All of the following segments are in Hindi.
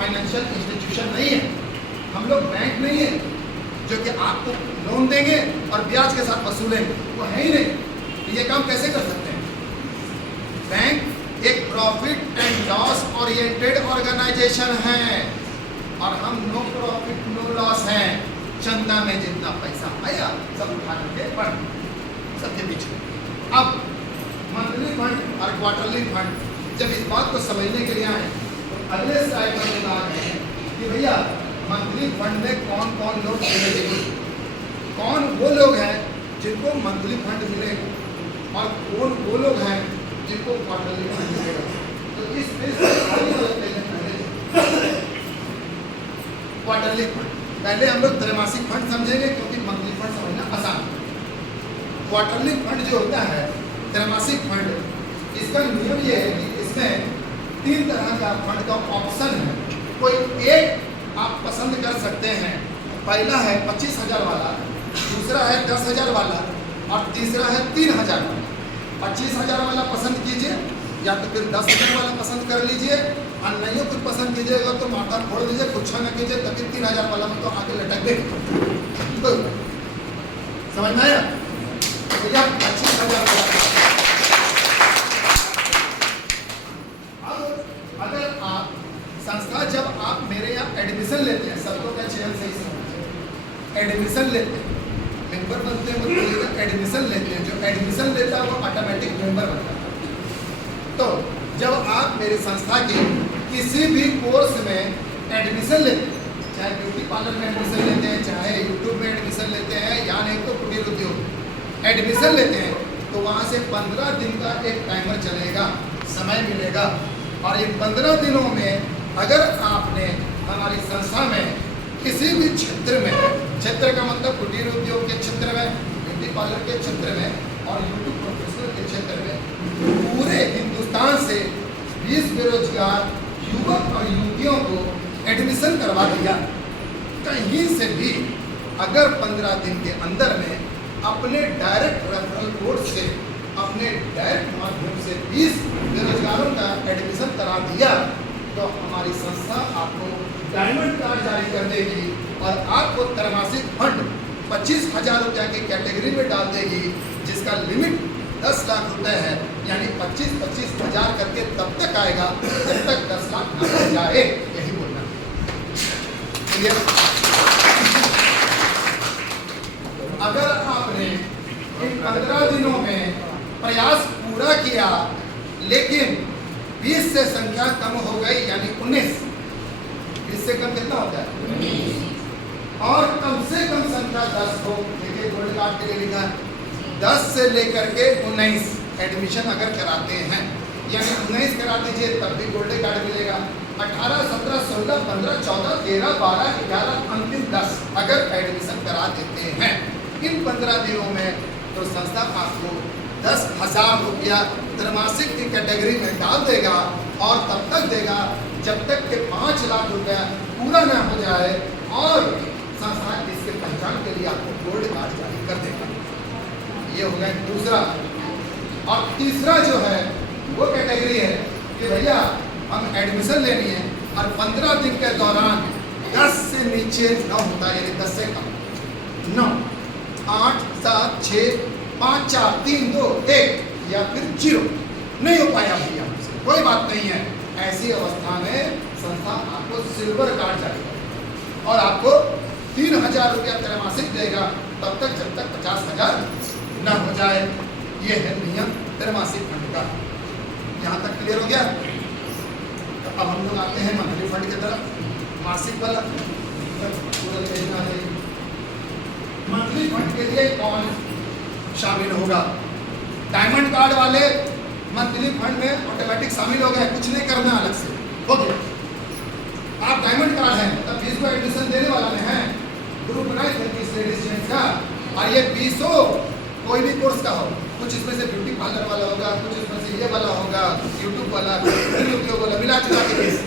फाइनेंशियल इंस्टीट्यूशन नहीं है, हम लोग बैंक नहीं है जो कि आपको लोन देंगे और ब्याज के साथ वसूलेंगे, वो है ही नहीं। तो ये काम कैसे कर सकते हैं? बैंक एक profit and loss oriented organisation है और हम नो प्रॉफिट नो लॉस हैं। चंदा में जितना पैसा आया सब उठा करके फंड सबके पीछे। अब मंथली फंड और क्वार्टरली फंड जब इस बात को समझने के लिए आए तो अगले स्लाइड में बता रहे हैं कि भैया मंथली फंड में कौन कौन लोग एलिजिबल, कौन वो लोग हैं जिनको मंथली फंड मिलेगा और कौन वो लोग हैं जिनको क्वार्टरली फंड मिलेगा। तो इस क्वार्टरली फंड पहले हम लोग त्रैमासिक फंड समझेंगे क्योंकि मंथली फंड समझना आसान है। क्वार्टरली फंड जो होता है त्रैमासिक फंड, इसका नियम ये है कि इसमें 3 तरह का फंड का ऑप्शन है, कोई एक आप पसंद कर सकते हैं। पहला है 25,000 वाला, दूसरा है 10,000 वाला और तीसरा है 3,000 वाला। 25,000 वाला पसंद कीजिए या तो फिर 10,000 वाला पसंद कर लीजिए और नहीं कुछ पसंद कीजिएगा तो माथा फोड़ दीजिए, कुछ न कीजिए, तभी 3,000 वाला में तो आगे लटक देंगे। समझ में आया? भैया 25,000 वाला। अगर आप संस्था जब आप मेरे यहाँ एडमिशन लेते हैं, सबको का चयन सही समझ, एडमिशन लेते हैं, मेंबर बनते हैं, एडमिशन लेते हैं, जो एडमिशन लेता है वो ऑटोमेटिक मेंबर बनता है। तो जब आप मेरी संस्था के किसी भी कोर्स में एडमिशन लेते हैं, चाहे ब्यूटी पार्लर में एडमिशन लेते हैं, चाहे यूट्यूब में एडमिशन लेते हैं या नहीं तो कुटीर उद्योग एडमिशन लेते हैं, तो वहाँ से 15 दिन का एक टाइमर चलेगा, समय मिलेगा और इन 15 दिनों में अगर आपने हमारी संस्था में किसी भी क्षेत्र में, क्षेत्र का मतलब कुटीर उद्योग के क्षेत्र में, ब्यूटी पार्लर के क्षेत्र में और यूट्यूब प्रोफेशनल के क्षेत्र में पूरे हिंदुस्तान से 20 बेरोजगार युवक और युवतियों को एडमिशन करवा दिया, कहीं से भी अगर 15 दिन के अंदर में अपने डायरेक्ट रेफरल कोड से, अपने डायरेक्ट माध्यम से 20 बेरोजगारों का एडमिशन करा दिया तो हमारी संस्था आपको डायमंड कार्ड जारी कर देगी और आपको त्रैमासिक फंड 25,000 रुपये की कैटेगरी में डाल देगी, जिसका लिमिट 10 लाख रुपए है। यानी 25,000 करके तब तक आएगा जब तक 10 लाख ना जाए, यही बोलना। अगर आपने इन 15 दिनों में प्रयास पूरा किया लेकिन 20 से संख्या कम हो गई यानी 19, 20 से कम कितना होता है 19 और कम से कम संख्या 10 हो, देखिए गोल्ड कार्ड के लिए लिखा है 10 से लेकर के 19 एडमिशन अगर कराते हैं, यानी 19 करा दीजिए तब भी गोल्ड कार्ड मिलेगा। 18, 17, 16, 15, 14, 13, 12, 11 अंतिम 10 अगर एडमिशन करा देते हैं इन 15 दिनों में तो संस्था आपको 10,000 रुपया त्रैमासिक की कैटेगरी में डाल देगा और तब तक देगा जब तक कि 5 लाख रुपया पूरा ना हो जाए और संस्था इसके पहचान के लिए आपको गोल्ड कार्ड जारी कर देगा। ये हो गया दूसरा। और तीसरा जो है वो कैटेगरी है कि भैया हम एडमिशन लेनी है और 15 दिन के दौरान 10 से नीचे न होता, यानी 10 से कम 9, 8, 7, 6, 5, 4, 3, 2, 1 या फिर 0 नहीं हो पाया भैया, कोई बात नहीं है। ऐसी अवस्था में संस्था आपको सिल्वर कार्ड जारी करेगा और आपको 3,000 रुपया त्रैमासिक देगा तब तक जब तक 50,000 न हो जाए। ये है नियम त्रैमासिक फंड का। यहाँ तक क्लियर हो गया? तो अब हम लोग आते हैं मंथली फंड की तरफ। मासिक वाला पूरा देखना है। मंथली फंड के लिए कौन शामिल होगा? डायमंड कार्ड वाले मंथली फंड में ऑटोमेटिक शामिल हो गए, कुछ नहीं करना अलग से, हो गया। आप डायमंड कार्ड हैं तब 20 को एडमिशन देने वाला में हैं, ग्रुप बनाए थे 20 लेडीज जेंट्स का और ये 20 कोई भी कोर्स का हो, कुछ इसमें से ब्यूटी पार्लर वाला होगा, कुछ इसमें से ये वाला होगा, यूट्यूब वाला, उद्योग वाला, मिला जुला के 20।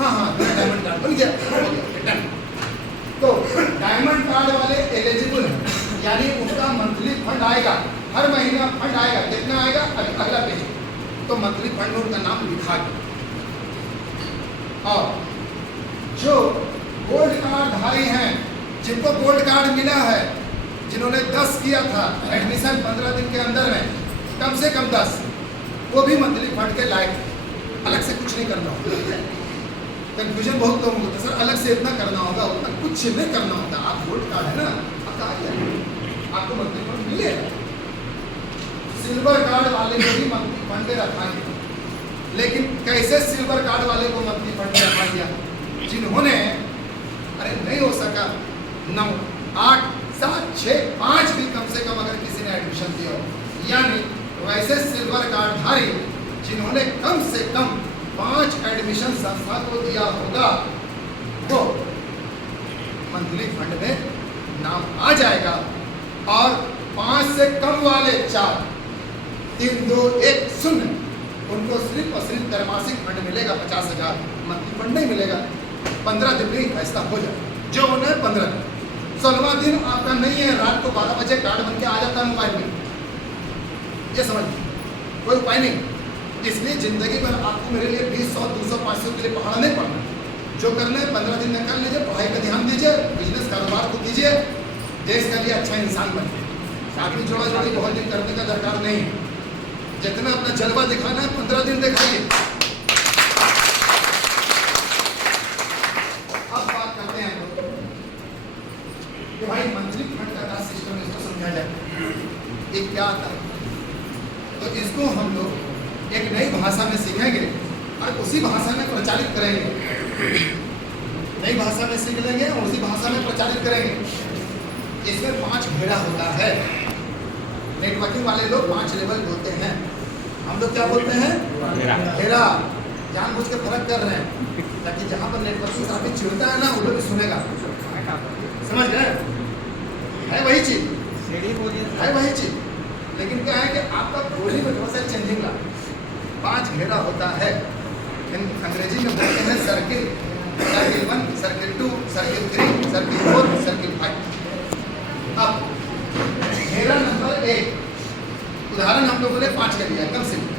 हाँ डायमंड कार्ड बन गया, हो गया। तो डायमंड कार्ड वाले एलिजिबल हैं, यानी उनका मंथली फंड आएगा, हर महीना फंड आएगा। कितना आएगा? अगला पेज तो मंथली फंड में उनका नाम लिखा गया। और जो गोल्ड कार्ड धारी हैं, जिनको गोल्ड कार्ड मिला है, जिन्होंने 10 किया था एडमिशन 15 दिन के अंदर में, कम से कम 10, वो भी मंथली फंड के लायक, अलग से कुछ नहीं करना होगा। कंफ्यूजन बहुत लोगों को, सर अलग से इतना करना होगा, उतना कुछ नहीं करना होता। आप गोल्ड कार्ड है ना, आपको मंथली फंड मिलेगा। सिल्वर कार्ड वाले को भी मंथली फंड रखाएंगे, लेकिन कैसे सिल्वर कार्ड वाले को मंथली फंड रखा गया? जिन्होंने अरे नहीं हो सका 9, 8, 7, 6, 5 भी कम से कम अगर किसी ने एडमिशन दिया हो, यानी वैसे सिल्वर कार्ड धारी जिन्होंने कम से कम 5 एडमिशन संस्था को दिया होगा, वो मंथली फंड में नाम आ जाएगा। और 5 से कम वाले 4, 3, 2, 1, 0, उनको सिर्फ और सिर्फ त्रैमासिक फंड मिलेगा 50,000, मंथली फंड नहीं मिलेगा। 15 दिन में ही फैसला हो जाए, जो होना है 15 दिन। 16वां दिन आपका नहीं है, रात को 12 बजे कार्ड बन के आ जाता है मोबाइल में, ये समझिए, कोई उपाय नहीं। इसलिए जिंदगी भर आपको मेरे लिए 20, 100, 200, 500 के लिए पढ़ाना नहीं पड़ना। जो करना है 15 दिन निकाल लीजिए, पढ़ाई पर ध्यान दीजिए, बिजनेस कारोबार को कीजिए, देश के लिए अच्छा इंसान बनिए। साथ में जोड़ा जोड़ी बहुत दिन करने का दरकार नहीं है। जितना अपना जलवा दिखाना है 15 दिन दिखाइए। अब बात करते हैं कि भाई मंथली फंड का सिस्टम, इसको समझा जाए ये क्या आता है। तो इसको हम लोग एक नई भाषा में सीखेंगे और उसी भाषा में प्रचारित करेंगे। नई भाषा में सीख लेंगे और उसी भाषा में प्रचारित करेंगे। इसमें 5 घेरा होता है। नेटवर्किंग वाले लोग 5 लेवल बोलते हैं, हम लोग क्या बोलते हैं? घेरा। जानबूझ के फर्क कर रहे हैं ताकि जहाँ पर नेटवर्किंग काफी चिड़ता है ना, वो लोग सुनेगा। समझ गए? है वही चीज, है वही चीज, लेकिन क्या है कि आपका बोली में थोड़ा सा चेंजिंग ला। 5 घेरा होता है, अंग्रेजी में बोलते हैं circle. Circle 1, circle 2, circle 3, circle 4, circle 5। अब घेरा नंबर 1, उदाहरण हम लोगों ने 5 का लिया, एकदम सिंपल।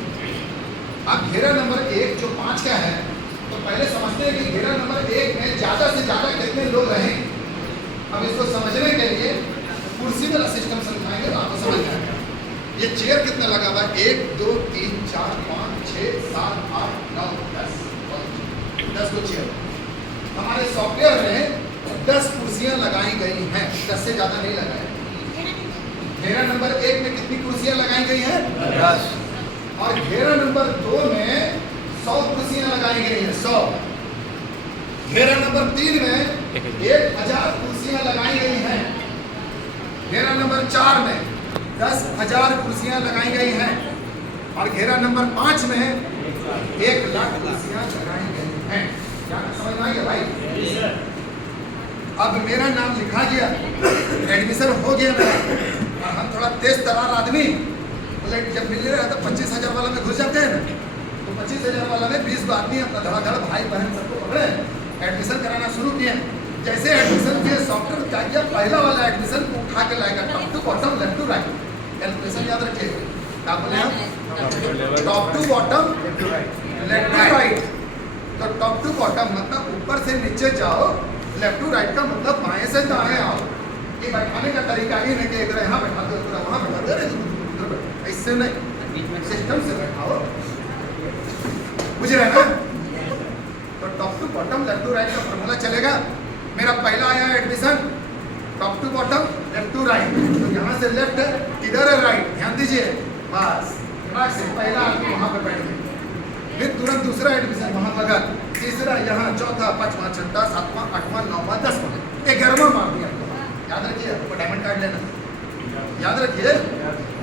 अब घेरा नंबर 1 जो 5 का है, तो पहले समझते हैं कि घेरा नंबर 1 में ज़्यादा से ज़्यादा कितने लोग रहेंगे। अब इसको समझने के लिए कुर्सी वाला सिस्टम समझाएंगे तो आपको समझ आएगा। ये चेयर कितना लगा हुआ है? 1, 2, 3, 4, 5, 6, 7, 8, 9, 10 को चेयर। हमारे सॉफ्टवेयर में 10 कुर्सियां लगाई गई हैं, 10 से ज़्यादा नहीं लगाए। घेरा नंबर 1 में कितनी कुर्सियां लगाई गई हैं? 10। और घेरा नंबर 2 में 100 कुर्सियां लगाई गई हैं, 100। घेरा नंबर 3 में 1000 कुर्सियां लगाई गई हैं। घेरा नंबर 4 में 10,000 कुर्सियां लगाई गई हैं। और घेरा नंबर 5 में 1,00,000 कुर्सियां लगाई गई हैं। क्या समझ में आएगा भाई? अब मेरा नाम लिखा गया, एडमिशन हो गया मेरा, और हम थोड़ा तेज तरार आदमी, बोले जब मिल रहा था 25,000 वाला में घुस जाते हैं ना, तो 25,000 वाला में 20 आदमी अपना धड़ाधड़ भाई बहन सबको पकड़े, एडमिशन कराना शुरू किए। जैसे एडमिशन के सॉफ्टवेयर क्या किया, पहला वाला एडमिशन को उठा के लाएगा top to bottom, left to right. Calculation याद रखिए, क्या बोले हम? Top to bottom, left to right. तो टॉप टू बॉटम मतलब ऊपर से नीचे जाओ, लेफ्ट टू राइट का मतलब बाएं से दाएं आओ। ये बैठाने का तरीका ही नहीं कि इधर यहाँ बैठा दो, इधर वहाँ बैठा दो, इससे नहीं, सिस्टम से बैठाओ, बुझ रहे ना? तो top to bottom, left to right का फॉर्मूला चलेगा। मेरा पहला आया admission, top to bottom, left to right, तो यहाँ से लेफ्ट, इधर है राइट, ध्यान दीजिए। बस से पहला वहाँ पे बैठ गए, फिर तुरंत दूसरा एडमिशन वहाँ लगा, तीसरा यहाँ, चौथा, 5वां, 6वां, 7वां, 8वां, 9वां, 10वां, 11वां मार दिया। याद रखिए, आपको डायमंड कार्ड लेना है, याद रखिए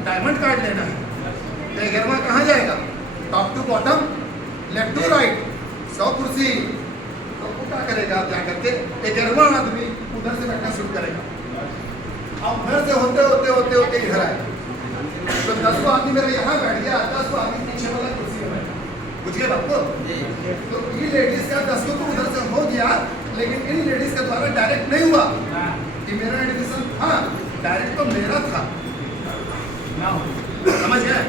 डायमंड कार्ड लेना है। तो 11वां कहाँ जाएगा? Top to bottom, left to right, 100 कुर्सी। तो वो क्या करेगा? क्या करके 11वां आदमी उधर से बैठना शुरू करेगा। अब उधर से होते होते होते होते इधर आए, तो 10वां आदमी मेरा यहाँ बैठ गया, 10वां आदमी पीछे वाला कुर्सी में बैठा। बुझ गए आपको? तो ये लेडीज का 10 को उधर से हो गया, लेकिन इन लेडीज के द्वारा डायरेक्ट नहीं हुआ कि मेरा एडमिशन था, डायरेक्ट तो मेरा था, समझ गए?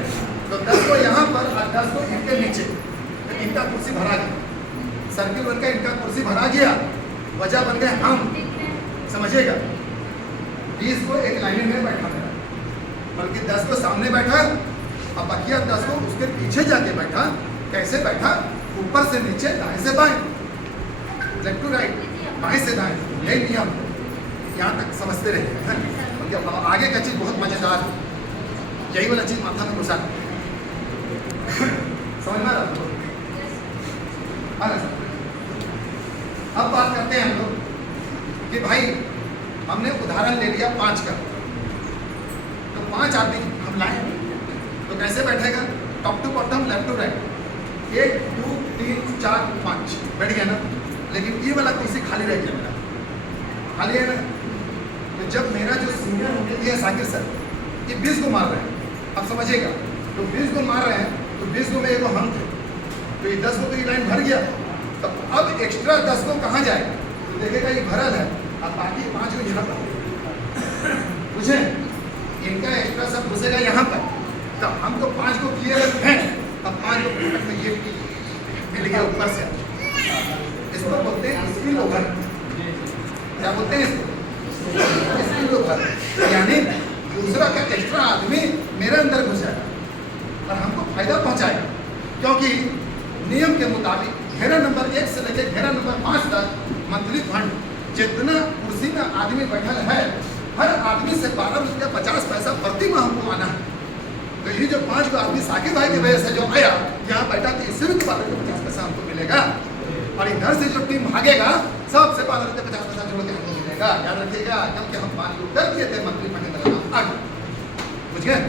तो 10 को यहाँ पर और 10 को इनके नीचे, तो इनका कुर्सी भरा गया, सर्किल वर्क का इनका कुर्सी भरा गया। वजह बन गए हम, समझिएगा। 20 को एक लाइन में बैठा मेरा, बल्कि 10 को सामने बैठा और बकिया 10 को उसके पीछे जाके बैठा। कैसे बैठा? ऊपर से नीचे, दाएं से बाएं, लेफ्ट टू राइट, बाएं से दाएं, यही नियम। यहाँ तक समझते रहिए, क्योंकि आगे का चीज बहुत मजेदार है, यही वाला चीज माथा में घुसा। समझ में आ रहा? अब बात करते हैं हम लोग कि भाई हमने उदाहरण ले लिया 5 का, तो 5 आदमी हम लाए, तो कैसे बैठेगा? Top to bottom, left to right, 1 2 3 4 5 बैठ गया ना। लेकिन ये वाला कुर्सी खाली रह गया मेरा, खाली है ना। तो जब मेरा जो सीनियर होंगे ये साकिर सर, ये 20 को मार रहे हैं, अब समझिएगा। तो 20 को मार रहे हैं, तो 20 को में एक हम थे, तो ये 10 को तो ये लाइन भर गया। तो अब एक्स्ट्रा 10 को कहाँ जाएगा? तो देखेगा ये भरल है, अब बाकी 5 को यहाँ पर बुझे, इनका एक्स्ट्रा सब घुसेगा यहाँ पर। तो हम तो 5 को किए हैं, अब 5 को पॉकेट में ये मिल गया ऊपर से। इसको बोलते हैं स्पिल ओवर। क्या बोलते हैं इसको? स्पिल ओवर, यानी दूसरा का एक्स्ट्रा आदमी मेरे अंदर घुस जाएगा और हमको फायदा पहुंचाएगा। क्योंकि नियम के मुताबिक घेरा नंबर 1 से लेकर घेरा नंबर 5 तक मंथली फंड जितना कुर्सी में आदमी बैठल है, हर आदमी से 12 रुपया 50 पैसा प्रति माह हमको आना है। तो ये जो 5 को आदमी साकिब भाई की वजह से जो आया यहाँ बैठा, तो इससे भी 12 रुपया 50 पैसा हमको मिलेगा। और इधर से जो टीम भागेगा सबसे 12 रुपया 50 पैसा जोड़ के हमको मिलेगा। याद रखिएगा, क्योंकि हम 5 लोग कर दिए थे मंथली फंड में, बुझ गए?